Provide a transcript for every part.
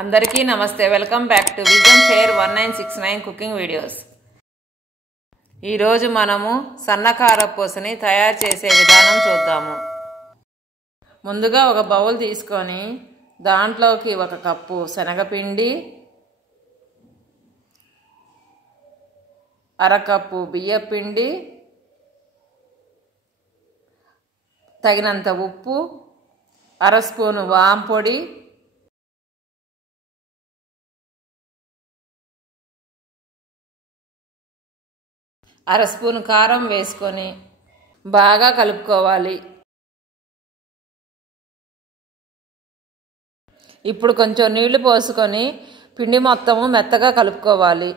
అందరికీ నమస్తే. Welcome back to vision share 1969 cooking videos. ఈరోజు మనము సన్నకారపూసని తయారు చేసే విధానం చూద్దాము. ముందుగా ఒక బౌల్ తీసుకొని దాంట్లోకి 1 కప్పు శనగపిండి, 1/2 కప్పు బియ్యపిండి, తగినంత ఉప్పు, 1/2 స్పూను వాంపొడి, అర స్పూన్ కారం వేసుకొని బాగా కలుపుకోవాలి. ఇప్పుడు కొంచెం నీళ్లు పోసుకొని పిండి మొత్తము మెత్తగా కలుపుకోవాలి.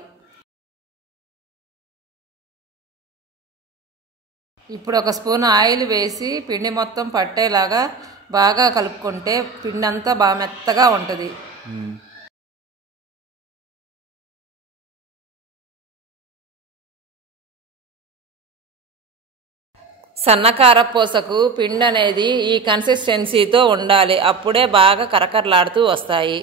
ఇప్పుడు 1 స్పూన్ ఆయిల్ వేసి పిండి మొత్తం పట్టేలాగా బాగా కలుపుకుంటే పిండి అంతా బాగా మెత్తగా ఉంటుంది. సన్నకారపూసకు పిండి అనేది ఈ కన్సిస్టెన్సీతో ఉండాలి. అప్పుడే బాగా కరకరలాడుతూ వస్తాయి.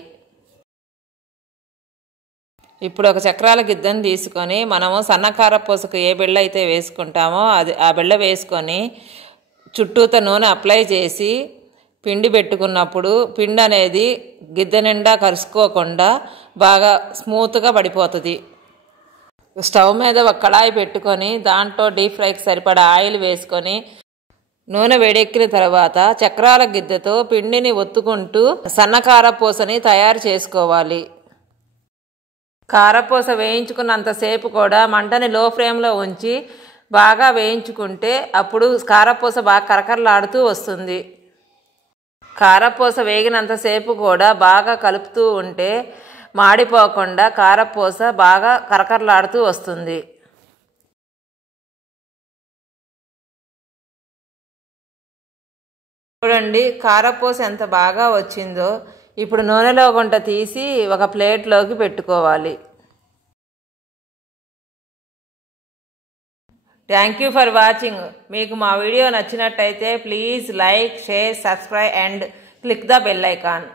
ఇప్పుడు ఒక చక్రాల గిద్దెని తీసుకొని మనము సన్నకారపూసకు ఏ బిళ్ళ అయితే వేసుకుంటామో ఆ బిళ్ళ వేసుకొని చుట్టూత నూనె అప్లై చేసి పిండి పెట్టుకున్నప్పుడు పిండి అనేది గిద్దె నిండా కరుసుకోకుండా బాగా స్మూత్గా పడిపోతుంది. స్టవ్ మీద ఒక కడాయి పెట్టుకొని దాంట్లో డీప్ ఫ్రైకి సరిపడా ఆయిల్ వేసుకొని నూనె వేడెక్కిన తర్వాత చక్రాల గిద్దెతో పిండిని ఒత్తుకుంటూ సన్నకారపూసని తయారు చేసుకోవాలి. కారపూస వేయించుకున్నంతసేపు కూడా మంటని లో ఫ్లేమ్లో ఉంచి బాగా వేయించుకుంటే అప్పుడు కారపూస బాగా కరకరలాడుతూ వస్తుంది. కారపూస వేగినంతసేపు కూడా బాగా కలుపుతూ ఉంటే మాడిపోకుండా కారపూస బాగా కరకరలాడుతూ వస్తుంది. చూడండి కారపూస ఎంత బాగా వచ్చిందో. ఇప్పుడు నూనెలో గుంట తీసి ఒక ప్లేట్లోకి పెట్టుకోవాలి. Thank you for watching. మీకు మా వీడియో నచ్చినట్టయితే please like, share, subscribe and click the bell icon.